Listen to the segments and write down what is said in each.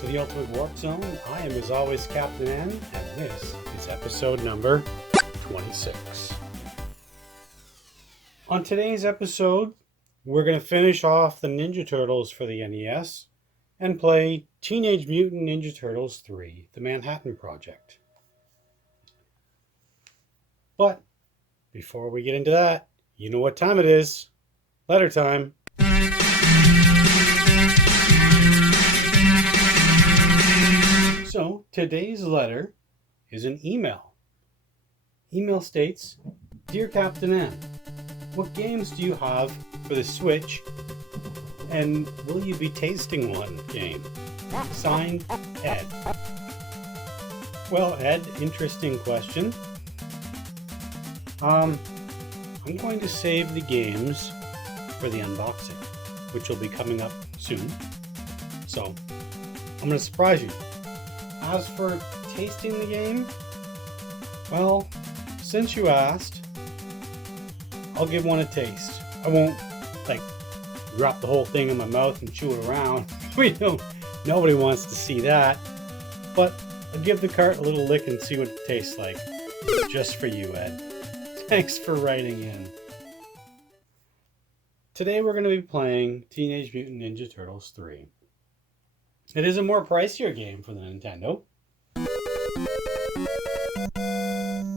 to the Ultimate Warp Zone. I am, as always, Captain N, and this is episode number 26. On today's episode, we're going to finish off the Ninja Turtles for the NES and play Teenage Mutant Ninja Turtles 3, the Manhattan Project. But before we get into that, you know what time it is. Letter time. So, today's letter is an email. Email states, Dear Captain N, what games do you have for the Switch, and will you be tasting one game? Signed, Ed. Well, Ed, interesting question. I'm going to save the games for the unboxing, which will be coming up soon. So, I'm going to surprise you. As for tasting the game, well, since you asked, I'll give one a taste. I won't, drop the whole thing in my mouth and chew it around. Nobody wants to see that. But I'll give the cart a little lick and see what it tastes like. Just for you, Ed. Thanks for writing in. Today we're going to be playing Teenage Mutant Ninja Turtles 3. It is a more pricier game for the Nintendo.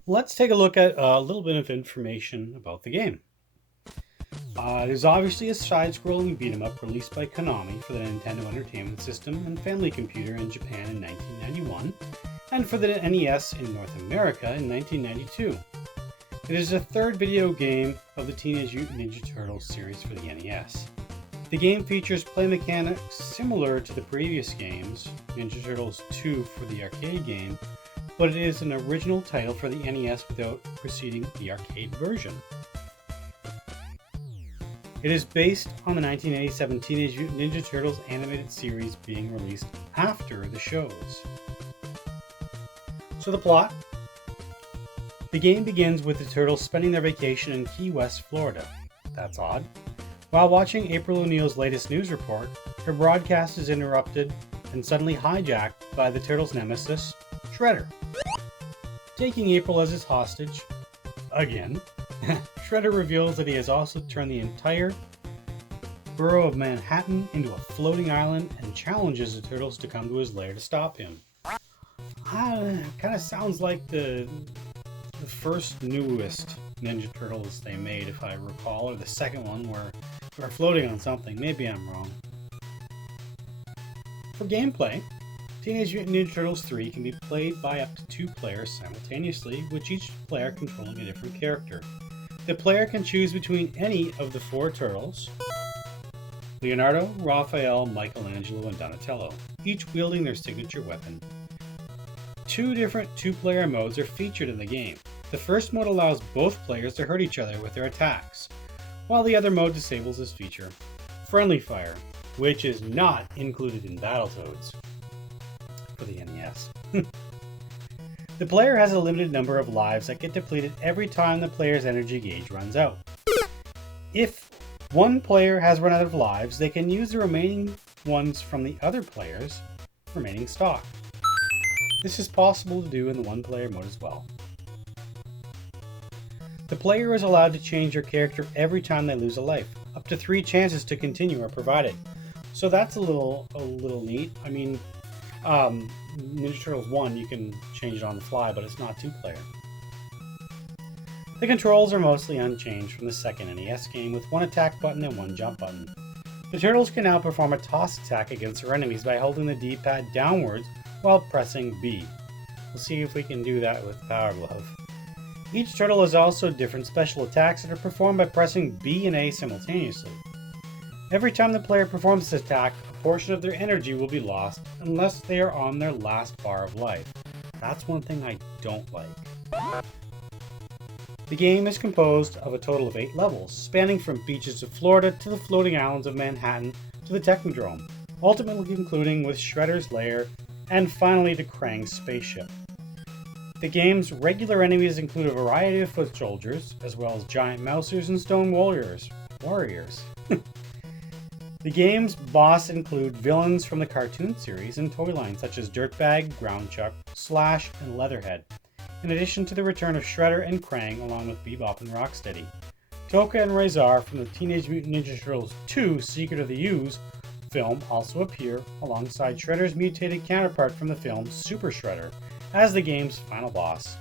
Let's take a look at a little bit of information about the game. It is obviously a side-scrolling beat-em-up released by Konami for the Nintendo Entertainment System and Family Computer in Japan in 1991, and for the NES in North America in 1992. It is the third video game of the Teenage Mutant Ninja Turtles series for the NES. The game features play mechanics similar to the previous games, Ninja Turtles 2 for the arcade game, but it is an original title for the NES without preceding the arcade version. It is based on the 1987 Teenage Mutant Ninja Turtles animated series being released after the shows. So the plot. The game begins with the Turtles spending their vacation in Key West, Florida. That's odd. While watching April O'Neil's latest news report, her broadcast is interrupted and suddenly hijacked by the Turtles' nemesis, Shredder. Taking April as his hostage, again, Shredder reveals that he has also turned the entire borough of Manhattan into a floating island and challenges the Turtles to come to his lair to stop him. Kind of sounds like the first newest Ninja Turtles they made, if I recall, or the second one where we're floating on something. Maybe I'm wrong. For gameplay, Teenage Mutant Ninja Turtles 3 can be played by up to 2 players simultaneously, with each player controlling a different character. The player can choose between any of the 4 Turtles, Leonardo, Raphael, Michelangelo, and Donatello, each wielding their signature weapon. 2 different 2-player modes are featured in the game. The first mode allows both players to hurt each other with their attacks, while the other mode disables this feature, Friendly Fire, which is not included in Battletoads for the NES. The player has a limited number of lives that get depleted every time the player's energy gauge runs out. If one player has run out of lives, they can use the remaining ones from the other player's remaining stock. This is possible to do in the 1-player mode as well. The player is allowed to change their character every time they lose a life. Up to 3 chances to continue are provided. So that's a little neat. I mean, Ninja Turtles 1, you can change it on the fly, but it's not 2-player. The controls are mostly unchanged from the second NES game, with 1 attack button and 1 jump button. The Turtles can now perform a toss attack against their enemies by holding the D-pad downwards while pressing B. We'll see if we can do that with Power Glove. Each turtle has also different special attacks that are performed by pressing B and A simultaneously. Every time the player performs this attack, a portion of their energy will be lost unless they are on their last bar of life. That's one thing I don't like. The game is composed of a total of 8 levels, spanning from beaches of Florida to the floating islands of Manhattan to the Technodrome, ultimately concluding with Shredder's lair and finally to Krang's spaceship. The game's regular enemies include a variety of foot soldiers, as well as giant mousers and stone warriors. The game's boss include villains from the cartoon series and toy lines such as Dirtbag, Groundchuck, Slash, and Leatherhead, in addition to the return of Shredder and Krang along with Bebop and Rocksteady. Tokka and Razor from the Teenage Mutant Ninja Turtles 2 Secret of the Ooze film also appear alongside Shredder's mutated counterpart from the film Super Shredder as the game's final boss.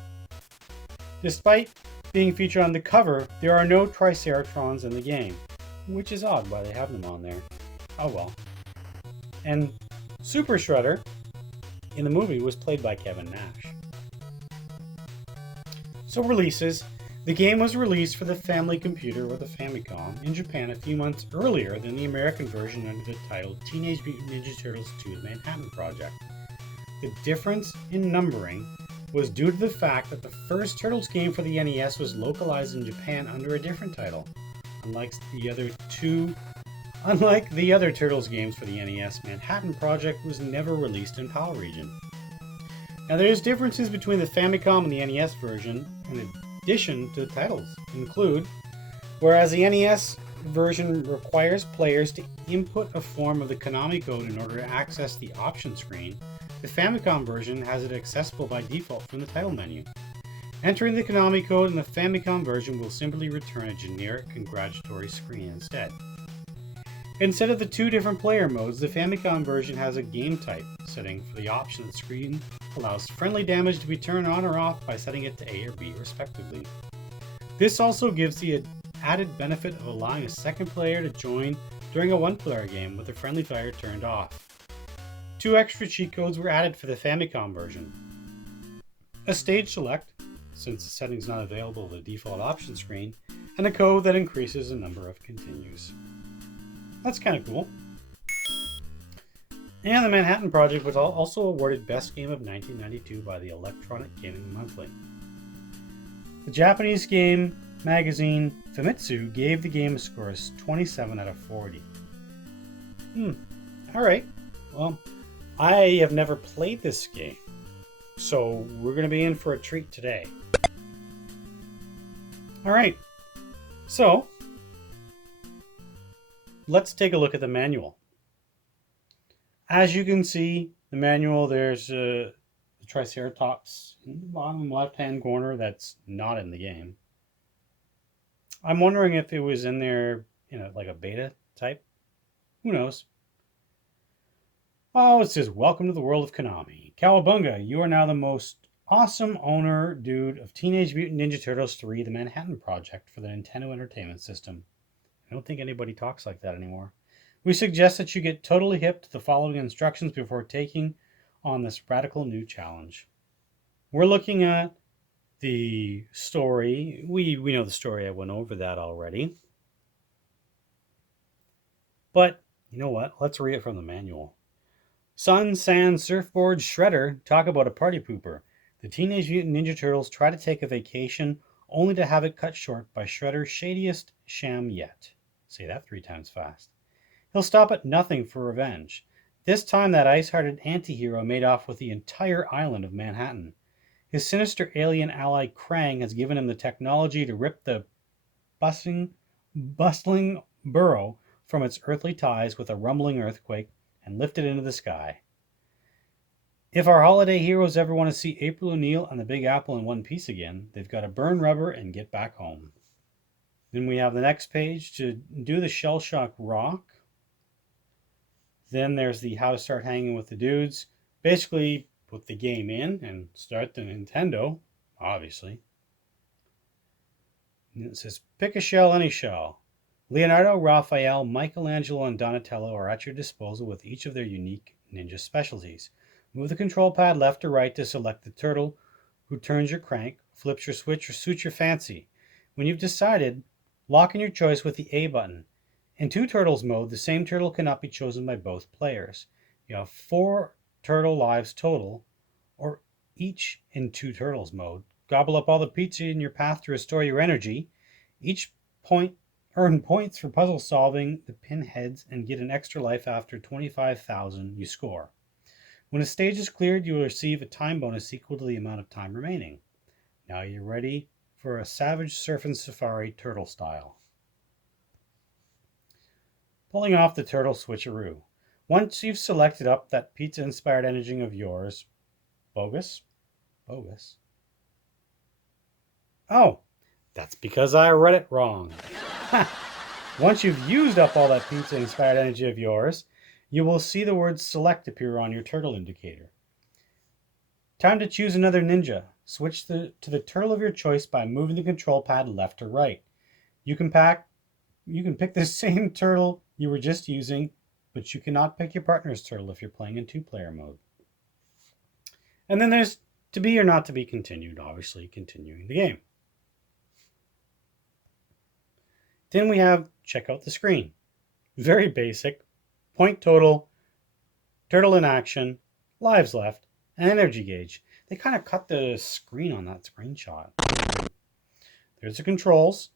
Despite being featured on the cover, there are no Triceratrons in the game, which is odd why they have them on there. Oh well. And Super Shredder in the movie was played by Kevin Nash. So releases. The game was released for the Family Computer or the Famicom in Japan a few months earlier than the American version under the title Teenage Mutant Ninja Turtles 2 The Manhattan Project. The difference in numbering was due to the fact that the first Turtles game for the NES was localized in Japan under a different title. Unlike the other Turtles games for the NES, Manhattan Project was never released in PAL region. Now there's differences between the Famicom and the NES version in addition to the titles include, whereas the NES version requires players to input a form of the Konami code in order to access the option screen, the Famicom version has it accessible by default from the title menu. Entering the Konami code in the Famicom version will simply return a generic congratulatory screen instead. Instead of the two different player modes, the Famicom version has a game type setting for the option screen allows friendly damage to be turned on or off by setting it to A or B respectively. This also gives the added benefit of allowing a second player to join during a one-player game with the friendly fire turned off. 2 extra cheat codes were added for the Famicom version. A stage select, since the setting is not available on the default option screen, and a code that increases the number of continues. That's kind of cool. And the Manhattan Project was also awarded Best Game of 1992 by the Electronic Gaming Monthly. The Japanese game magazine Famitsu gave the game a score of 27 out of 40. Alright, well, I have never played this game, so we're going to be in for a treat today. Alright, so let's take a look at the manual. As you can see, the manual, there's the Triceratops in the bottom left-hand corner that's not in the game. I'm wondering if it was in there, like a beta type. Who knows? Oh, it says, welcome to the world of Konami. Cowabunga, you are now the most awesome owner, dude, of Teenage Mutant Ninja Turtles 3, The Manhattan Project for the Nintendo Entertainment System. I don't think anybody talks like that anymore. We suggest that you get totally hip to the following instructions before taking on this radical new challenge. We're looking at the story. We know the story. I went over that already. But you know what? Let's read it from the manual. Sun, Sand, Surfboard, Shredder talk about a party pooper. The Teenage Mutant Ninja Turtles try to take a vacation only to have it cut short by Shredder's shadiest sham yet. Say that 3 times fast. He'll stop at nothing for revenge. This time that ice-hearted anti-hero made off with the entire island of Manhattan. His sinister alien ally Krang has given him the technology to rip the bustling borough from its earthly ties with a rumbling earthquake and lift it into the sky. If our holiday heroes ever want to see April O'Neil and the Big Apple in one piece again, they've got to burn rubber and get back home. Then we have the next page to do the Shell Shock Rock. Then there's the how to start hanging with the dudes. Basically, put the game in and start the Nintendo, obviously. And it says, pick a shell, any shell. Leonardo, Raphael, Michelangelo, and Donatello are at your disposal with each of their unique ninja specialties. Move the control pad left or right to select the turtle who turns your crank, flips your switch, or suits your fancy. When you've decided, lock in your choice with the A button. In 2 Turtles mode, the same turtle cannot be chosen by both players. You have 4 turtle lives total, or each in 2 Turtles mode. Gobble up all the pizza in your path to restore your energy. Each point earn points for puzzle solving the pinheads and get an extra life after 25,000 you score. When a stage is cleared, you will receive a time bonus equal to the amount of time remaining. Now you're ready for a Savage Surfing Safari turtle style. pulling off the turtle switcheroo. Once you've selected up that pizza-inspired engine of yours, bogus? Bogus? Oh, that's because I read it wrong. Once you've used up all that pizza-inspired energy of yours, you will see the word select appear on your turtle indicator. Time to choose another ninja. Switch to the turtle of your choice by moving the control pad left or right. You can pick the same turtle you were just using, but you cannot pick your partner's turtle if you're playing in two-player mode. And then there's to be or not to be continued, obviously continuing the game. Then we have check out the screen. Very basic. Point total, turtle in action, lives left, and energy gauge. They kind of cut the screen on that screenshot. There's the controls.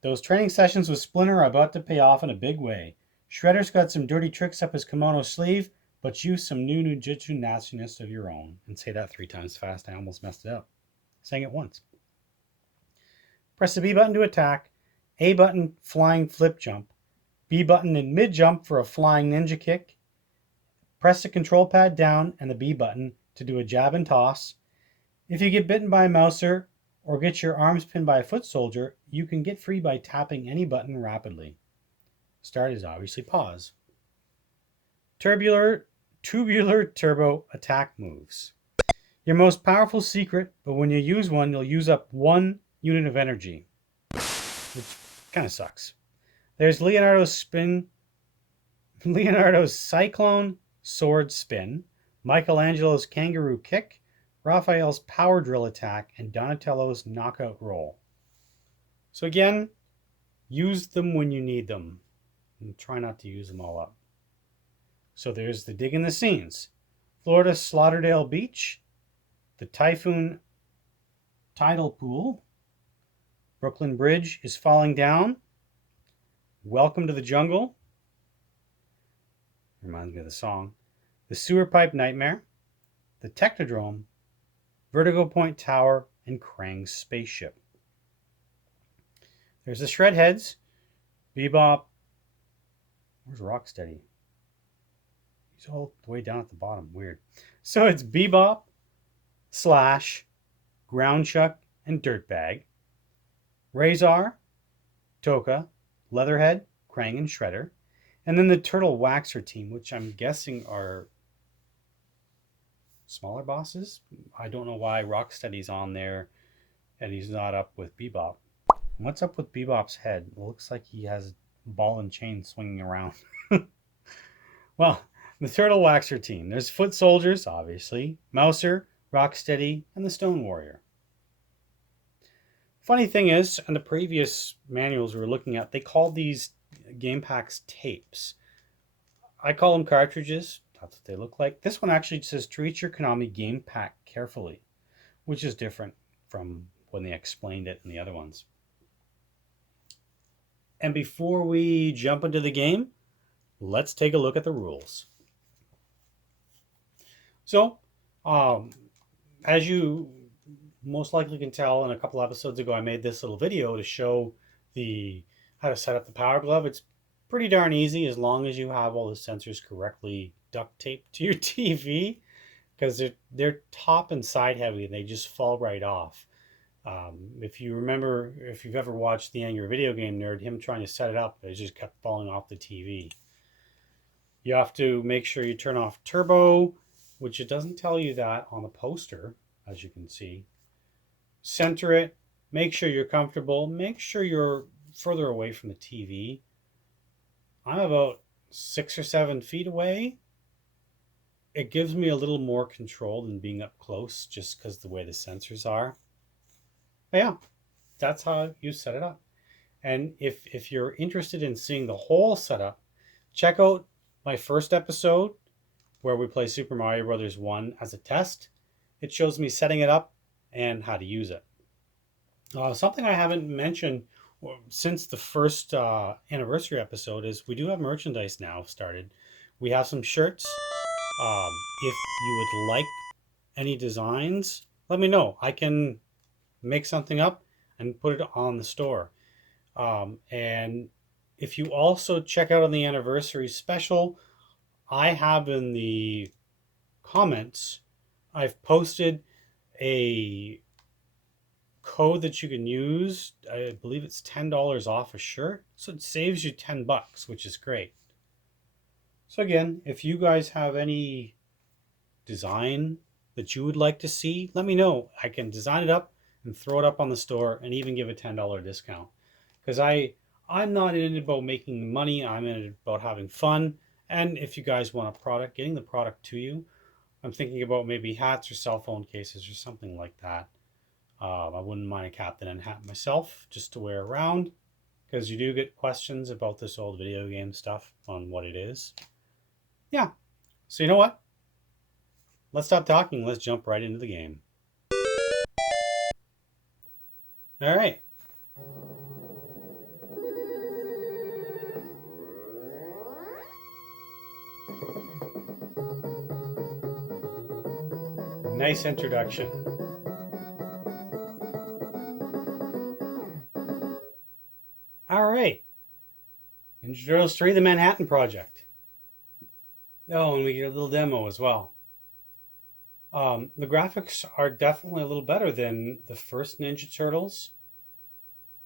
Those training sessions with Splinter are about to pay off in a big way. Shredder's got some dirty tricks up his kimono sleeve, but use some new ninjutsu nastiness of your own. And say that 3 times fast. I almost messed it up. Saying it once. Press the B button to attack, A button flying flip jump, B button in mid jump for a flying ninja kick. Press the control pad down and the B button to do a jab and toss. If you get bitten by a mouser or get your arms pinned by a foot soldier, you can get free by tapping any button rapidly. Start is obviously pause. Tubular turbo attack moves. Your most powerful secret, but when you use one, you'll use up 1 unit of energy, which kind of sucks. There's Leonardo's Cyclone Sword Spin, Michelangelo's Kangaroo Kick, Raphael's Power Drill Attack, and Donatello's Knockout Roll. So again, use them when you need them, and try not to use them all up. So there's the dig in the scenes. Florida Slaughterdale Beach, the Typhoon Tidal Pool, Brooklyn Bridge is falling down, Welcome to the Jungle, reminds me of the song, the Sewer Pipe Nightmare, the Technodrome, Vertigo Point Tower, and Krang's Spaceship. There's the Shredheads, Bebop, where's Rocksteady? He's all the way down at the bottom, weird. So it's Bebop, Slash, Groundchuck, and Dirtbag, Razor, Toka, Leatherhead, Krang, and Shredder, and then the Turtle Waxer team, which I'm guessing are smaller bosses. I don't know why Rocksteady's on there and he's not up with Bebop. What's up with Bebop's head? It looks like he has a ball and chain swinging around. Well, the Turtle Waxer team. There's Foot Soldiers, obviously, Mouser, Rocksteady, and the Stone Warrior. Funny thing is, in the previous manuals we were looking at, they called these game packs tapes. I call them cartridges. That's what they look like. This one actually says treat your Konami game pack carefully, which is different from when they explained it in the other ones. And before we jump into the game, let's take a look at the rules. So, as you most likely can tell, in a couple episodes ago, I made this little video to show how to set up the Power Glove. It's pretty darn easy as long as you have all the sensors correctly duct taped to your TV, because they're top and side heavy and they just fall right off. If you remember, if you've ever watched The Angry Video Game Nerd, him trying to set it up, it just kept falling off the TV. You have to make sure you turn off turbo, which it doesn't tell you that on the poster, as you can see. Center it, make sure you're comfortable, make sure you're further away from the TV. I'm about 6 or 7 feet away. It gives me a little more control than being up close, just because the way the sensors are. But yeah, that's how you set it up. And if you're interested in seeing the whole setup, check out my first episode where we play Super Mario Bros. 1 as a test. It shows me setting it up and how to use it. Something I haven't mentioned since the first anniversary episode is we do have merchandise now started. We have some shirts. If you would like any designs, let me know. I can make something up and put it on the store. And if you also check out on the anniversary special, I have in the comments, I've posted a code that you can use. I believe it's $10 off a shirt. So it saves you $10, which is great. So again, if you guys have any design that you would like to see, let me know. I can design it up and throw it up on the store and even give a $10 discount. Because I'm not in it about making money. I'm in it about having fun. And if you guys want a product, getting the product to you. I'm thinking about maybe hats or cell phone cases or something like that. I wouldn't mind a Captain N hat myself just to wear around, because you do get questions about this old video game stuff on what it is. Yeah. So you know what? Let's stop talking. Let's jump right into the game. All right. Nice introduction. All right. Ninja Turtles 3, The Manhattan Project. Oh, and we get a little demo as well. The graphics are definitely a little better than the first Ninja Turtles.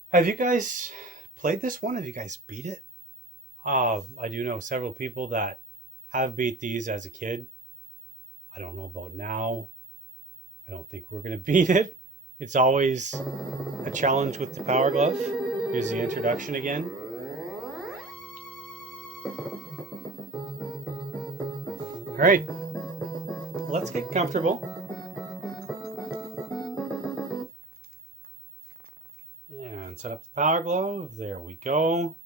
Have you guys played this one? Have you guys beat it? I do know several people that have beat these as a kid. I don't know about now. I don't think we're going to beat it. It's always a challenge with the Power Glove. Here's the introduction again. All right, let's get comfortable. And set up the Power Glove. There we go.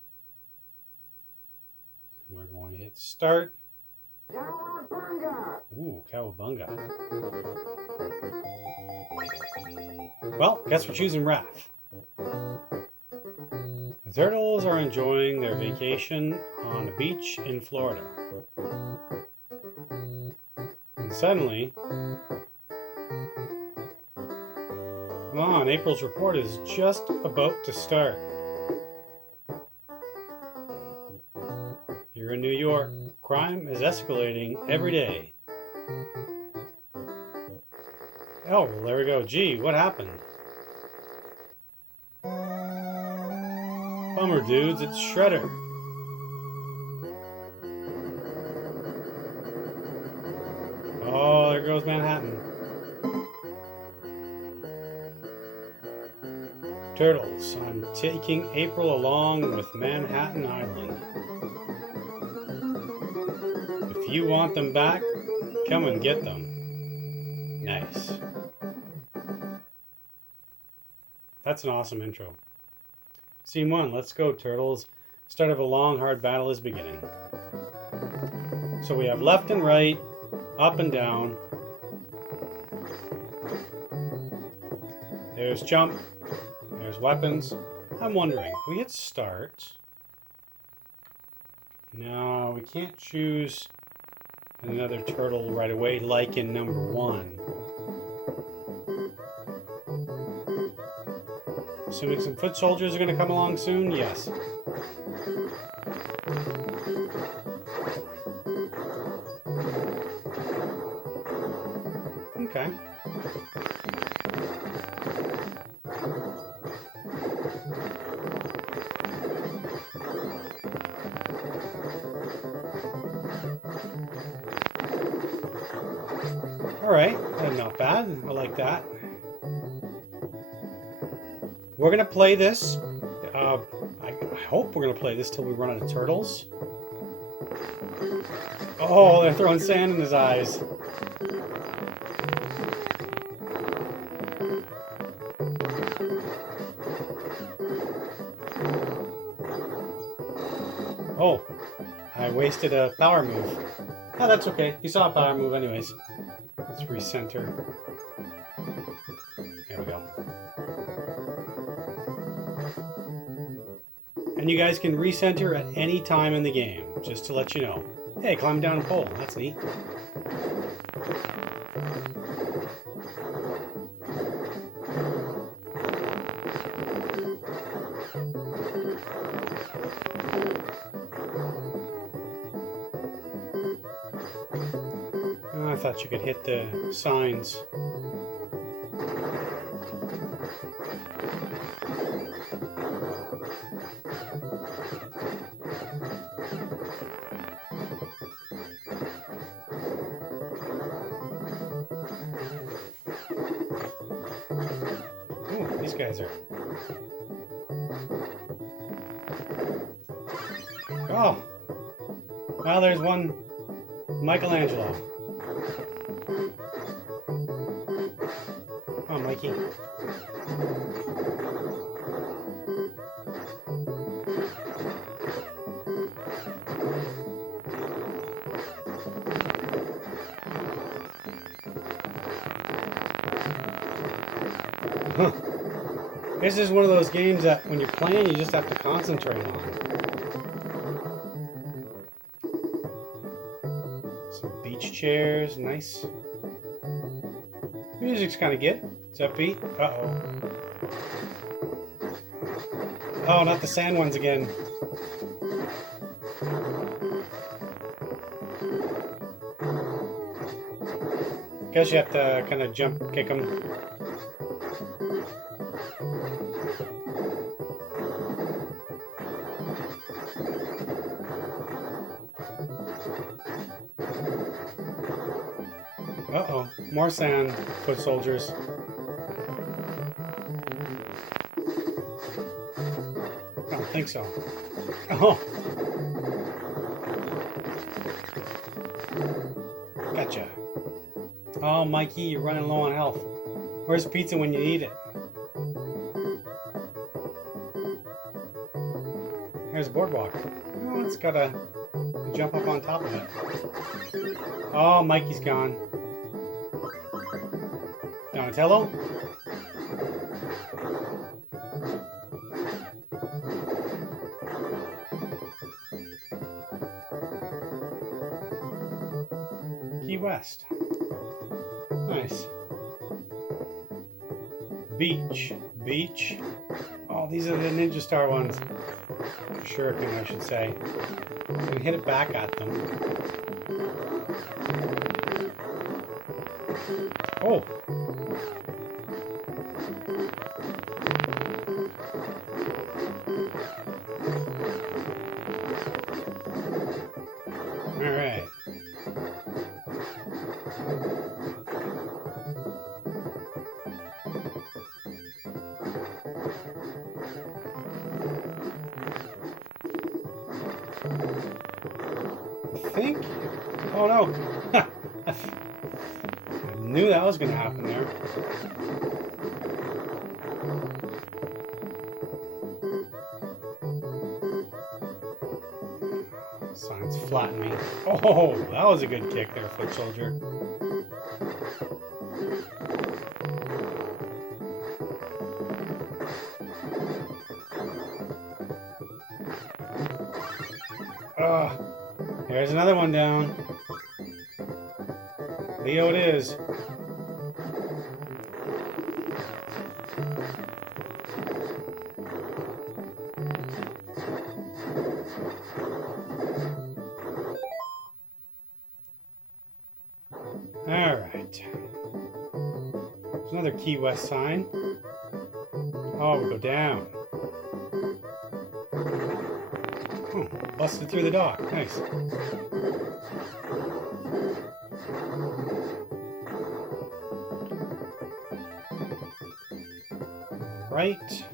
We're going to hit start. Cowabunga! Ooh, Cowabunga. Well, guess we're choosing Raph. The turtles are enjoying their vacation on a beach in Florida. And suddenly, come on, April's report is just about to start. Here in New York, crime is escalating every day. Oh, well, there we go. Gee, what happened? Bummer, dudes, it's Shredder. Oh, there goes Manhattan. Turtles, I'm taking April along with Manhattan Island. If you want them back, come and get them. Nice. That's an awesome intro. Scene 1, let's go, Turtles. Start of a long, hard battle is beginning. So we have left and right, up and down. There's jump. There's weapons. I'm wondering, if we hit start... No, we can't choose another turtle right away like in number 1. Assuming some foot soldiers are going to come along soon? Yes. Okay. Alright, not bad. I like that. We're going to play this. I hope we're going to play this till we run out of turtles. Oh, they're throwing sand in his eyes. Oh, I wasted a power move. Oh, that's okay. You saw a power move anyways. Let's recenter. There we go. And you guys can recenter at any time in the game, just to let you know. Hey, climb down a pole. That's neat. thought you could hit the signs. Ooh, these guys are... Oh! Well, there's one Michelangelo. Oh, Mikey. Huh. This is one of those games that when you're playing, you just have to concentrate on. Some beach chairs, nice. Music's kind of good. It's upbeat. Uh-oh. Oh, not the sand ones again. Guess you have to kind of jump kick them. Uh-oh, more sand foot soldiers. I don't think so. Oh! Gotcha. Oh, Mikey, you're running low on health. Where's pizza when you need it? There's a boardwalk. Oh, it's gotta jump up on top of it. Oh, Mikey's gone. Donatello? Key West. Nice. Beach. Beach. Oh, these are the Ninja Star ones. Shuriken, I should say. I'm gonna hit it back at them. Oh! Alright. I think... Oh no! I knew that was going to happen there. Signs flatten me. Oh, that was a good kick there, foot soldier. There's another one down. Leo it is. Alright. There's another Key West sign. Oh, we go down. Oh, busted through the dock. Nice. Right.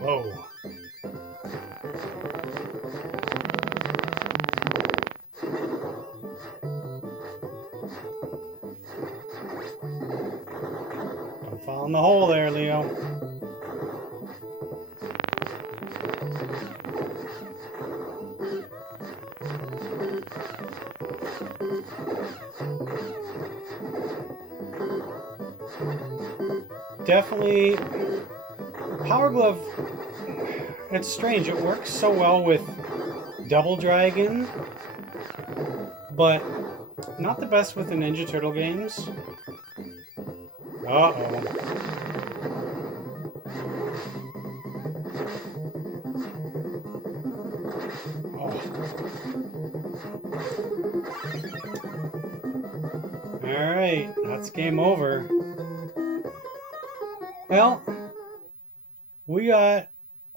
Whoa. Don't fall in the hole there, Leo. Definitely, Power Glove, it's strange. It works so well with Double Dragon, but not the best with the Ninja Turtle games. Uh-oh. Oh. Alright, that's game over. Well, we got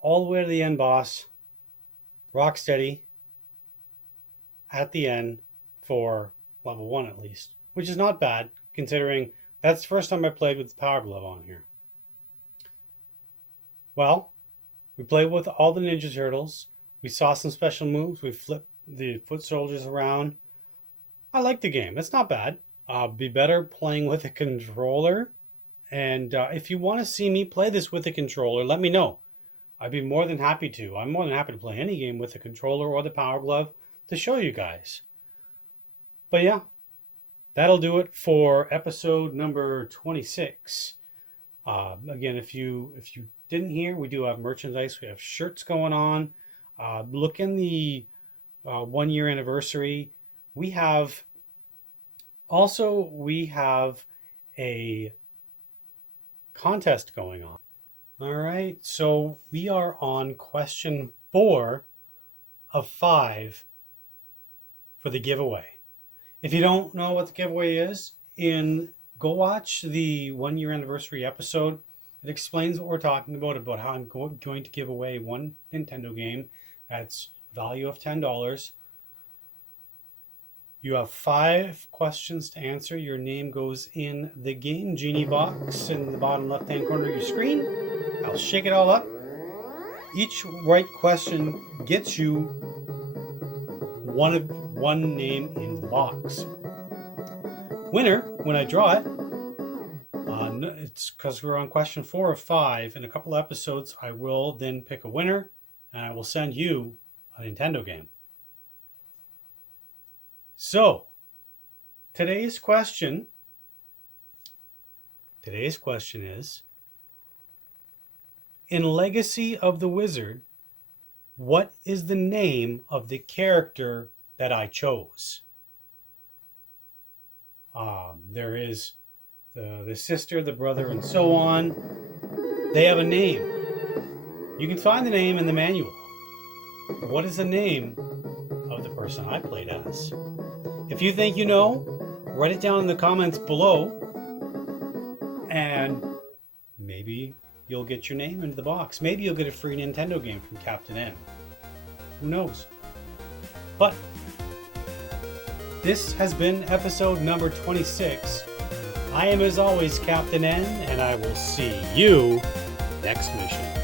all the way to the end, boss. Rock steady at the end for level 1 at least, which is not bad considering that's the first time I played with the Power Glove on here. Well, we played with all the Ninja Turtles. We saw some special moves. We flipped the foot soldiers around. I like the game. It's not bad. Be better playing with a controller. And if you want to see me play this with a controller, let me know. I'd be more than happy to. I'm more than happy to play any game with a controller or the Power Glove to show you guys. But yeah, that'll do it for episode number 26. Again, if you didn't hear, we do have merchandise. We have shirts going on. Look in the 1 year anniversary. We have a contest going on. All right, so we are on question 4 of 5 for the giveaway. If you don't know what the giveaway is, go watch the 1 year anniversary episode. It explains what we're talking about how I'm going to give away one Nintendo game that's value of $10. You have 5 questions to answer. Your name goes in the Game Genie box in the bottom left-hand corner of your screen. I'll shake it all up. Each right question gets you one name in the box. Winner, when I draw it, it's because we're on question 4 of 5. In a couple episodes, I will then pick a winner, and I will send you a Nintendo game. So, today's question is, in Legacy of the Wizard, what is the name of the character that I chose? There is the sister, the brother, and so on. They have a name. You can find the name in the manual. What is the name of the person I played as? If you think you know, write it down in the comments below, and maybe you'll get your name into the box. Maybe you'll get a free Nintendo game from Captain N. Who knows? But this has been episode number 26. I am, as always, Captain N, and I will see you next mission.